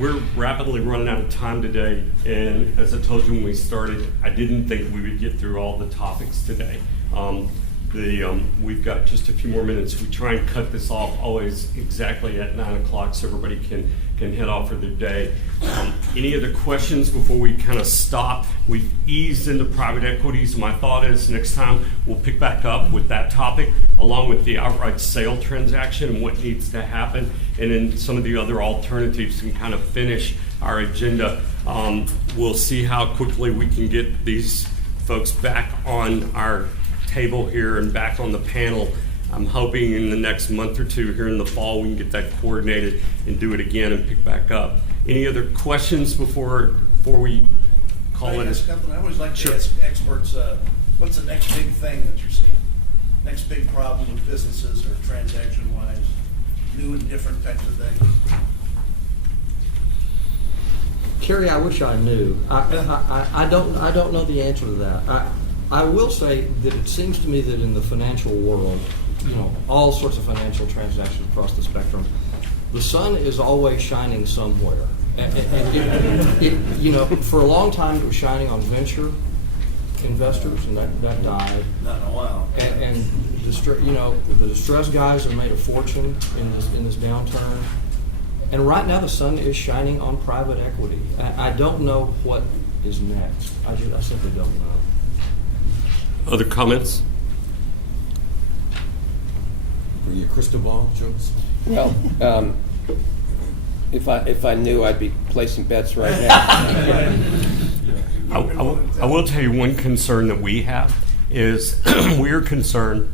we're rapidly running out of time today, and as I told you when we started, I didn't think we would get through all the topics today. We've got just a few more minutes. We try and cut this off always exactly at 9 o'clock so everybody can head off for their day. Any other questions before we kind of stop? We've eased into private equity, so my thought is next time we'll pick back up with that topic along with the outright sale transaction and what needs to happen, and then some of the other alternatives and kind of finish our agenda. We'll see how quickly we can get these folks back on our table here and back on the panel. I'm hoping in the next month or two here in the fall we can get that coordinated and do it again and pick back up. Any other questions before we call it? I always like to ask experts, what's the next big thing that you're seeing? Next big problem with businesses or transaction-wise, new and different types of things? Kerry, I wish I knew. I don't know the answer to that. I will say that it seems to me that in the financial world, all sorts of financial transactions across the spectrum, the sun is always shining somewhere. And for a long time it was shining on venture investors, and that died. Not in a while. And the distressed guys have made a fortune in this downturn. And right now the sun is shining on private equity. I don't know what is next. I simply don't know. Other comments? For your crystal ball, Jones? Well, if I knew, I'd be placing bets right now. I will tell you one concern that we have is we're concerned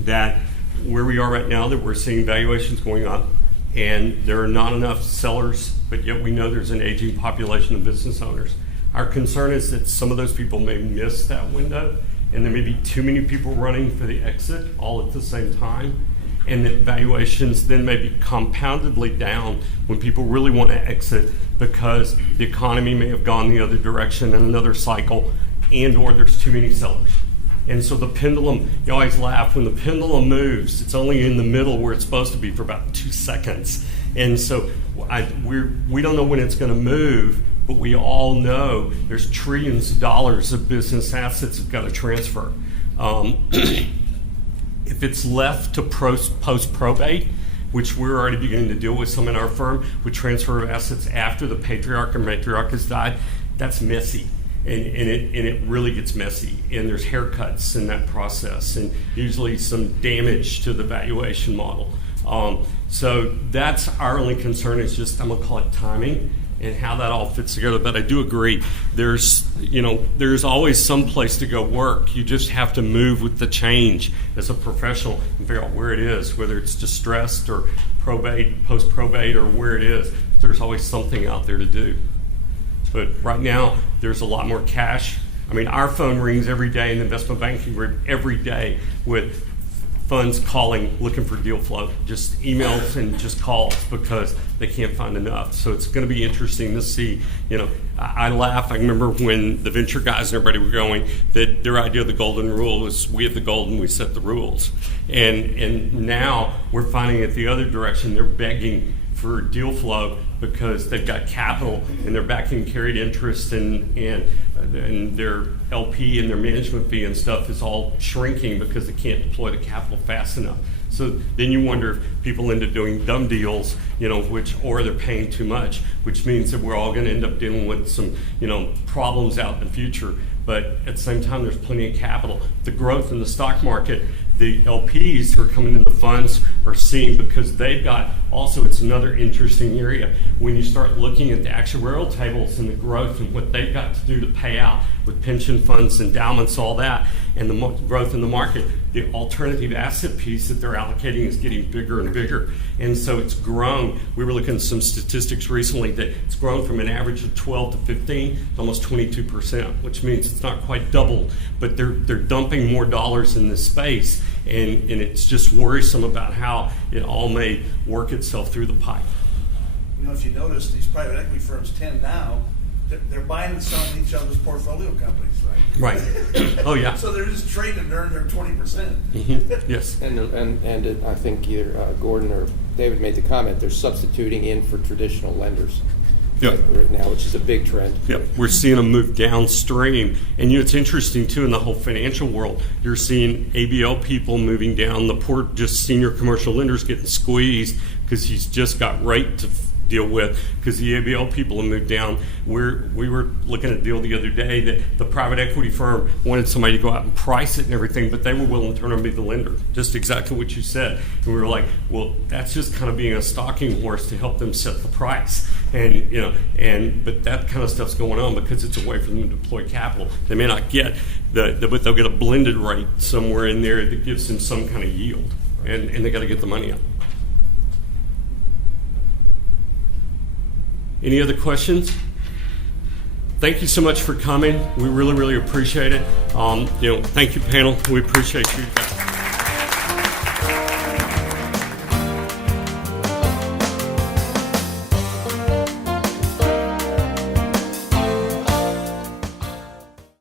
that where we are right now, that we're seeing valuations going up and there are not enough sellers, but yet we know there's an aging population of business owners. Our concern is that some of those people may miss that window, and there may be too many people running for the exit all at the same time, and that valuations then may be compoundedly down when people really want to exit because the economy may have gone the other direction in another cycle, and or there's too many sellers. And so the pendulum, you always laugh, when the pendulum moves, it's only in the middle where it's supposed to be for about 2 seconds. And so we don't know when it's going to move, but we all know there's trillions of dollars of business assets that have got to transfer. If it's left to post-probate, which we're already beginning to deal with some in our firm, with transfer of assets after the patriarch or matriarch has died, that's messy. And it really gets messy. And there's haircuts in that process and usually some damage to the valuation model. So that's our only concern, is just, I'm going to call it timing and how that all fits together. But I do agree, there's always some place to go work. You just have to move with the change as a professional and figure out where it is, whether it's distressed or probate, post-probate, or where it is. There's always something out there to do. But right now, there's a lot more cash. I mean, our phone rings every day in the investment banking group every day with funds calling, looking for deal flow, just emails and just calls because they can't find enough. So it's going to be interesting to see. I laugh. I remember when the venture guys and everybody were going, that their idea of the golden rule was, we have the gold and we set the rules. And now we're finding it the other direction. They're begging for deal flow because they've got capital and they're backing carried interest, and their LP and their management fee and stuff is all shrinking because they can't deploy the capital fast enough. So then you wonder if people end up doing dumb deals, or they're paying too much, which means that we're all going to end up dealing with some, problems out in the future. But at the same time, there's plenty of capital. The growth in the stock market, the LPs who are coming in the funds are seeing, because they've got also, it's another interesting area. When you start looking at the actuarial tables and the growth and what they've got to do to pay out with pension funds, endowments, all that, and the growth in the market, the alternative asset piece that they're allocating is getting bigger and bigger. And so it's grown. We were looking at some statistics recently that it's grown from an average of 12 to 15 to almost 22%, which means it's not quite doubled, but they're dumping more dollars in this space. And it's just worrisome about how it all may work itself through the pipe. If you notice, these private equity firms tend now, they're buying and selling each other's portfolio companies, right? Right. Oh, yeah. So they're just trading to earn their 20%. Mm-hmm. Yes. And I think either Gordon or David made the comment, they're substituting in for traditional lenders. Yeah. right now, which is a big trend. Yep, we're seeing them move downstream. And it's interesting, too, in the whole financial world. You're seeing ABL people moving down. The poor, just senior commercial lenders getting squeezed because he's just got rate to deal with because the ABL people have moved down. We were looking at a deal the other day that the private equity firm wanted somebody to go out and price it and everything, but they were willing to turn around and be the lender. Just exactly what you said. And we were like, well, that's just kind of being a stalking horse to help them set the price. And but that kind of stuff's going on because it's a way for them to deploy capital. They may not get but they'll get a blended rate somewhere in there that gives them some kind of yield, and they got to get the money out. Any other questions? Thank you so much for coming. We really, really appreciate it. Thank you, panel. We appreciate you guys.